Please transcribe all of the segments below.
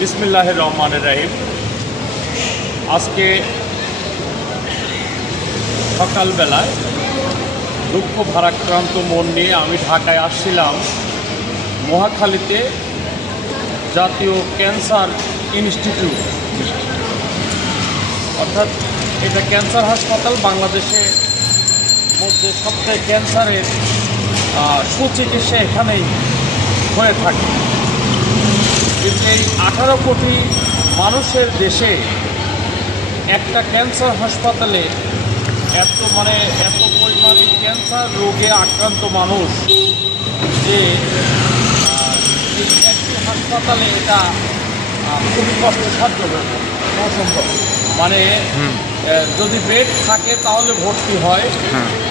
বিসমিল্লাহির রহমানির রহিম। আজকে সকালবেলায় দুঃখ ভারাক্রান্ত মন নিয়ে আমি ঢাকায় আসছিলাম। মহাখালীতে জাতীয় ক্যান্সার ইনস্টিটিউট, অর্থাৎ এটা ক্যান্সার হাসপাতাল, বাংলাদেশের মধ্যে সবচেয়ে ক্যান্সারের সুচিকিৎসা এখানেই হয়ে থাকে। কিন্তু এই 18 কোটি মানুষের দেশে একটা ক্যান্সার হাসপাতালে এত পরিমাণ ক্যান্সার রোগে আক্রান্ত মানুষ যে এই একটি হাসপাতালে এটা খুবই কষ্টসাধ্য অসম্ভব। যদি বেড থাকে তাহলে ভর্তি হয়,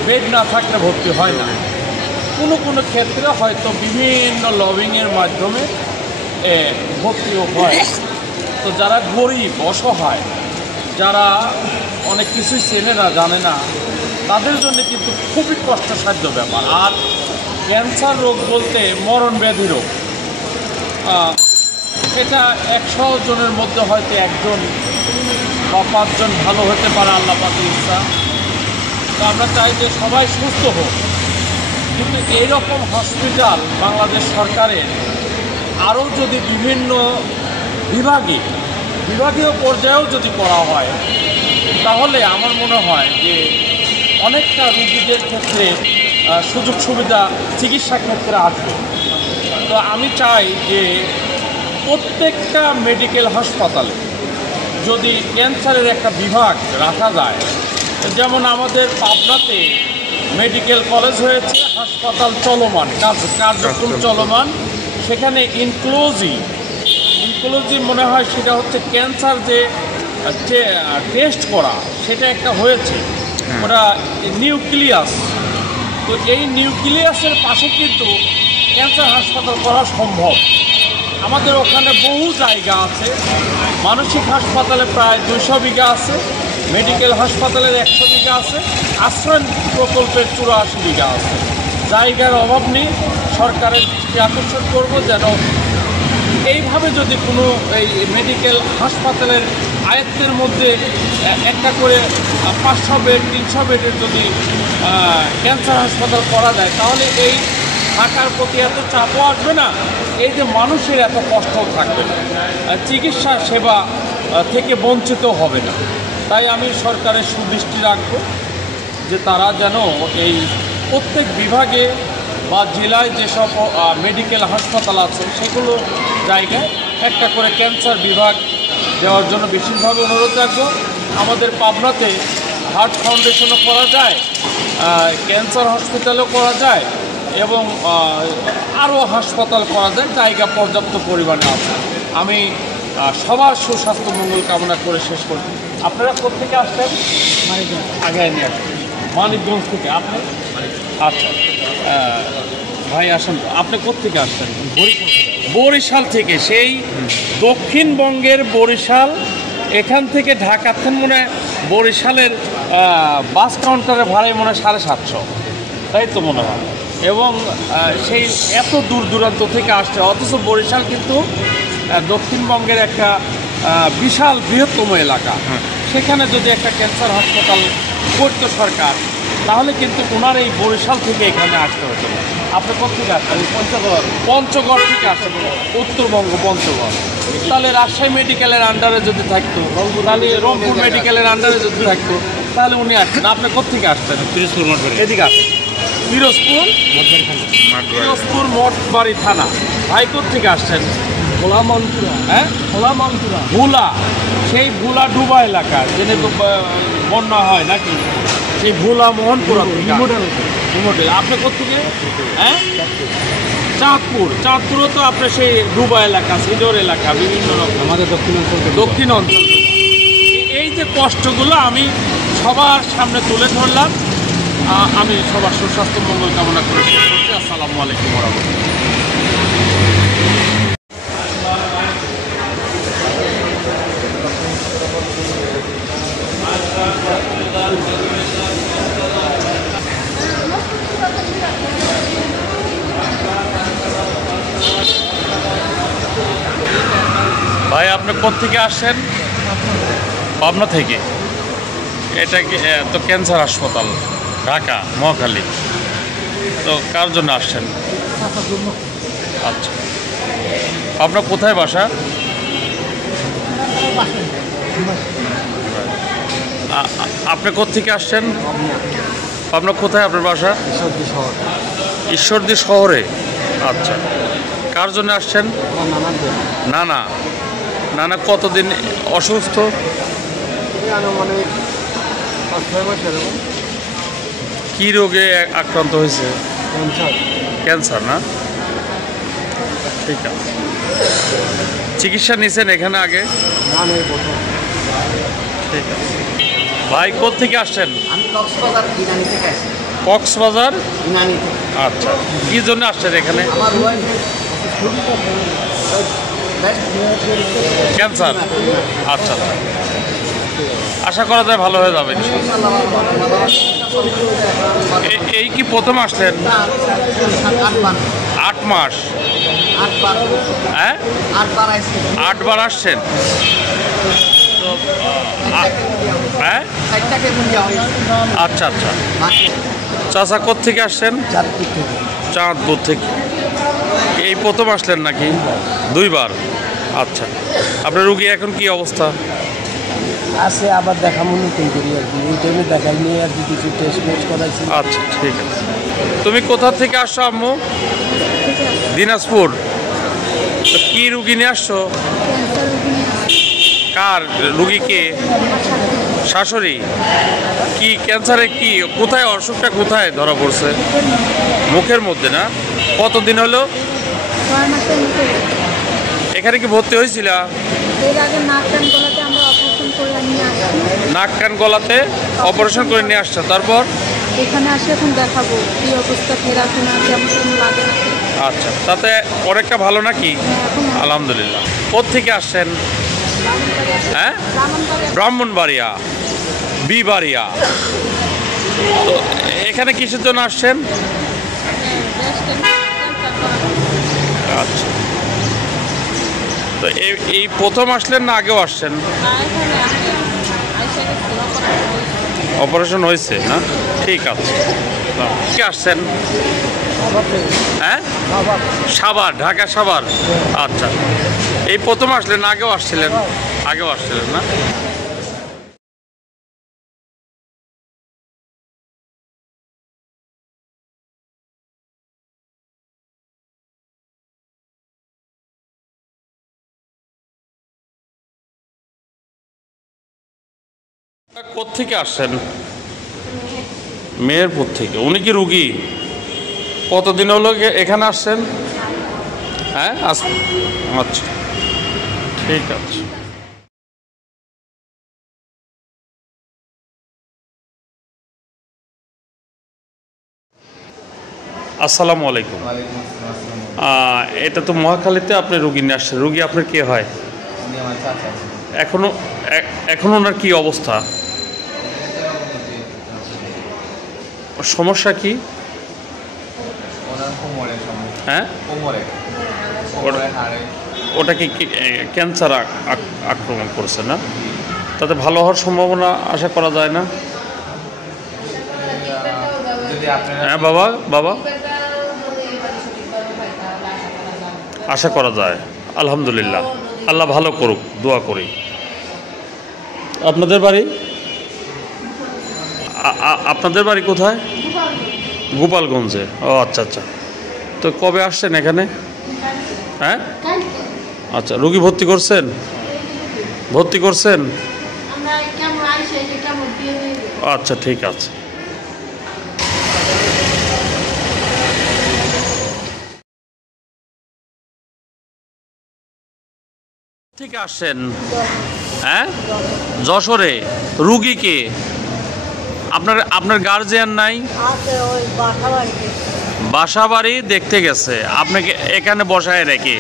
বেড না থাকলে ভর্তি হয় না। কোনো ক্ষেত্রে হয়তো বিভিন্ন লবিংয়ের মাধ্যমে ভর্তিও হয়। তো যারা গরিব, অসহায়, যারা অনেক কিছুই চেনে না, জানে না, তাদের জন্য কিন্তু খুবই কষ্টসাধ্য ব্যাপার। আর ক্যান্সার রোগ বলতে মরণ ব্যাধি রোগ, এটা 100 জনের মধ্যে হয়তো 1 জন বা 5 জন ভালো হতে পারে, আল্লাহ পাকের ইচ্ছা। তো আমরা চাই যে সবাই সুস্থ হোক। কিন্তু এইরকম হসপিটাল বাংলাদেশ সরকারের আরও যদি বিভিন্ন বিভাগীয় পর্যায়েও যদি করা হয়, তাহলে আমার মনে হয় যে অনেকটা রোগীদের ক্ষেত্রে সুযোগ সুবিধা চিকিৎসা ক্ষেত্রে আসবে। তো আমি চাই যে প্রত্যেকটা মেডিকেল হাসপাতালে যদি ক্যান্সারের একটা বিভাগ রাখা যায়, যেমন আমাদের পাবনাতে মেডিকেল কলেজ হয়েছে, হাসপাতাল চলমান, কার্যক্রম চলমান, সেখানে ইনক্লুসিভ মনে হয় সেটা হচ্ছে ক্যান্সার যে টেস্ট করা, সেটা একটা হয়েছে, ওটা নিউক্লিয়াস। তো এই নিউক্লিয়াসের পাশে কিন্তু ক্যান্সার হাসপাতাল করা সম্ভব। আমাদের ওখানে বহু জায়গা আছে। মানসিক হাসপাতালে প্রায় 200 বিঘা আছে, মেডিকেল হাসপাতালের 100 বিঘা আছে, আশ্রয় প্রকল্পের 84 বিঘা আছে। জায়গার অভাব নেই। সরকারের দৃষ্টি আকর্ষণ করব যেন এইভাবে যদি কোনো এই মেডিকেল হাসপাতালের আয়ত্তের মধ্যে একটা করে 500 বেড 300 বেডের যদি ক্যান্সার হাসপাতাল করা যায়, তাহলে এই ঢাকার প্রতি এত চাপও আসবে না, এই যে মানুষের এত কষ্টও থাকবে না, চিকিৎসা সেবা থেকে বঞ্চিত হবে না। তাই আমি সরকারের সুদৃষ্টি রাখব যে তারা যেন এই প্রত্যেক বিভাগে বা জেলায় যেসব মেডিকেল হাসপাতাল আছে সেগুলো জায়গায় একটা করে ক্যান্সার বিভাগ দেওয়ার জন্য বিশেষভাবে অনুরোধ রাখব। আমাদের পাবনাতে হার্ট ফাউন্ডেশনও করা যায়, ক্যান্সার হসপিটালও করা যায়, এবং আরও হাসপাতাল করা যায়, জায়গা পর্যাপ্ত পরিমাণে আছে। আমি সবার সুস্বাস্থ্য মঙ্গল কামনা করে শেষ করছি। আপনারা কোথেকে আসছেন? আগে নিয়ে আসবেন মানিকগঞ্জ থেকে। আপনি? আচ্ছা ভাই আসেন। আপনি কোথেকে আসছেন? বরিশাল থেকে। সেই দক্ষিণবঙ্গের বরিশাল। এখান থেকে ঢাকাতে মনে হয় বরিশালের বাস কাউন্টারে ভাড়াই মনে হয় 750, তাই তো মনে হয়। এবং সেই এত দূর দূরান্ত থেকে আসছে, অথচ বরিশাল কিন্তু দক্ষিণবঙ্গের একটা বিশাল বৃহত্তম এলাকা। সেখানে যদি একটা ক্যান্সার হাসপাতাল করত সরকার, তাহলে কিন্তু ওনার এই বরিশাল থেকে এখানে আসতে হতো না। আপনি কোথেকে আসছেন? পঞ্চগড় থেকে আসেন, উত্তরবঙ্গ পঞ্চগড়। তাহলে রাজশাহী মেডিকেলের আন্ডারে যদি থাকতো, তাহলে রংপুর মেডিকেলের আন্ডারে যদি থাকতো, তাহলে উনি আসছেন। আপনি কোথেকে আসছেন? এদিকে আসেন। পিরোজপুর মঠবাড়ি থানা। ভাই কোথেকে আসছেন? ভোলা। সেই ভোলা ডুবা এলাকা, যেখানে বন্যা হয় নাকি, সেই ভোলা মোহনপুরা থেকে। আপনি কোথেকে? চাঁদপুরও তো আপনার সেই ডুবা এলাকা, সিজোর এলাকা, বিভিন্ন রকম আমাদের দক্ষিণ অঞ্চল। এই যে কষ্টগুলো আমি সবার সামনে তুলে ধরলাম। আমি সবার সুস্বাস্থ্য মঙ্গল কামনা করে শেষ করছি। আসসালামু আলাইকুম ওয়া রাহমাতুল্লাহ। ভাই আপনি কোত্থেকে আসছেন? পাবনা থেকে। এটা কি তো ক্যান্সার হাসপাতাল ঢাকা মহাখালী, তো কার জন্য আসছেন? আচ্ছা, আপনার কোথায় বাসা? আপনি কোত্থেকে আসছেন? আপনার কোথায় আপনার বাসা? ঈশ্বরদী শহরে। আচ্ছা, কার জন্য আসছেন? নানা। নানা কতদিন অসুস্থ? কি রোগে আক্রান্ত হয়েছে? ক্যান্সার না? ঠিক আছে। চিকিৎসা নিয়েছেন এখানে আগে? ঠিক আছে। ভাই কোত্থেকে আসছেন? কক্সবাজার। আচ্ছা, কি জন্য আসছেন এখানে? ক্যান্সার। আচ্ছা, আশা করা যায় ভালো হয়ে যাবে। এই কি প্রথম আসলেন? 8 মাস। হ্যাঁ, 8 বার আসছেন তো? হ্যাঁ, আচ্ছা আচ্ছা। চাচা কোত্থেকে আসছেন? চাঁদপুর থেকে। এই প্রথম আসলেন নাকি? 2 বার। আচ্ছা, আপনার রুগী এখন কি অবস্থা আছে? আবার দেখাবো নতুন করি আর কি, এই টাইমে দেখাই নিয়ে আর কি কিছু টেস্ট করাইছি। আচ্ছা, ঠিক আছে। তুমি কোথা থেকে আসছো আম্মু? দিনাজপুর। তো কি রুগী নিয়ে আসছো? কার রুগীকে? শাশুড়ি। কি ক্যান্সারে? কি কোথায় অসুখটা কোথায় ধরা পড়ছে? মুখের মধ্যে না? কতদিন হলো? এখানে কি ভর্তি হয়েছিল? নাক কান গলাতে অপারেশন করে নিয়ে আসছে, তারপর এখানে আসলে এখন দেখাবো কি অবস্থা, ফেরাফোনা কেমন লাগে। আচ্ছা, তাতে অনেকটা ভালো নাকি? আলহামদুলিল্লাহ। কোত্থেকে আসছেন? হ্যাঁ, ব্রাহ্মণবাড়িয়া বিবাড়িয়া। তো এখানে কিসের জন্য আসছেন? আচ্ছা, তো এই প্রথম আসলেন না আগেও আসছেন? অপারেশন হয়েছে না? ঠিক আছে। কি আসছেন? হ্যাঁ, সাভার, ঢাকা সাভার। আচ্ছা, এই প্রথম আসলেন না আগেও আসছিলেন? আগেও আসছিলেন না? কোত্থেকে আসছেন? মেহেরপুর থেকে। উনি কি রুগী? কতদিন হলো এখানে আসছেন? হ্যাঁ, আচ্ছা, ঠিক আছে। আসসালামু আলাইকুম। এটা তো মহাখালীতে আপনি রুগী নিয়ে আসছেন। রুগী আপনার কে হয়? এখনো ওনার কি অবস্থা? সমস্যা কি? হ্যাঁ, ওটা কি ক্যান্সার আক্রমণ করছে না? তাতে ভালো হওয়ার সম্ভাবনা আশা করা যায় না? হ্যাঁ বাবা, বাবা, আশা করা যায়। আলহামদুলিল্লাহ, আল্লাহ ভালো করুক, দোয়া করি। আপনাদের বাড়ি? আপনাদের বাড়ি কোথায়? গোপালগঞ্জে। ও আচ্ছা আচ্ছা। তো কবে আসছেন এখানে? হ্যাঁ, আচ্ছা। রুগী ভর্তি করছেন? ভর্তি করছেন? আচ্ছা, ঠিক আছে। থেকে আসছেন? হ্যাঁ, যশোরে। রুগী কে? আপনার গার্জিয়ান নাই? বাসা বাড়ি দেখতে গেছে আপনাকে এখানে বসায় রেখে।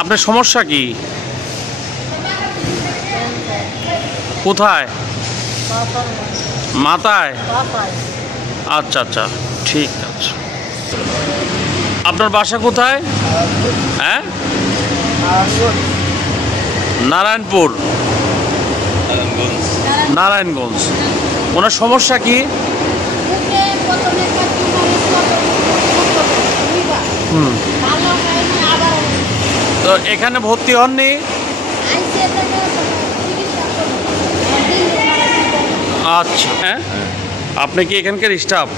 আপনার সমস্যা কি? কোথায়? মাথায়? আচ্ছা আচ্ছা, ঠিক আছে। আপনার বাসা কোথায়? হ্যাঁ, নারায়ণপুর, নারায়ণগঞ্জ। ওনার সমস্যা কি? তো এখানে ভর্তি হননি? আচ্ছা, হ্যাঁ, আপনি কি এখানকার স্টাফ?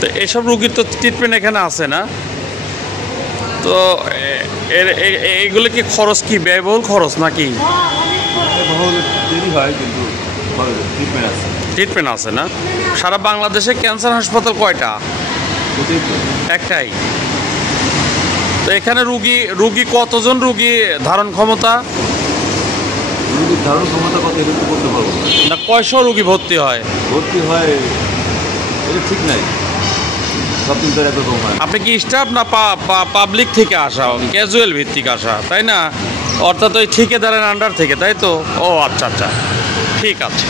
তো এসব রুগীর তো ট্রিটমেন্ট এখানে আছে না? তো এইগুলো কি খরচ, কি ব্যয়বহুল খরচ নাকি? ট্রিটমেন্ট আছে না? সারা বাংলাদেশে ক্যান্সার হাসপাতাল কয়টা? একটাই। তো এখানে রুগী কতজন রুগী ধারণ ক্ষমতা? ধারণ ক্ষমতা কত এটা তো করতে পারবো না, কয়শো রুগী ভর্তি হয়? ভর্তি হয় এটা ঠিক নাই, সব দিন তো একরকম হয়। আপনি কি স্টাফ না পাবলিক থেকে আসা, ক্যাজুয়াল ভিত্তিক আসা, তাই না? অর্থাৎ ওই ঠিকাদারের আন্ডার থেকে, তাই তো? ও আচ্ছা আচ্ছা, ঠিক আছে।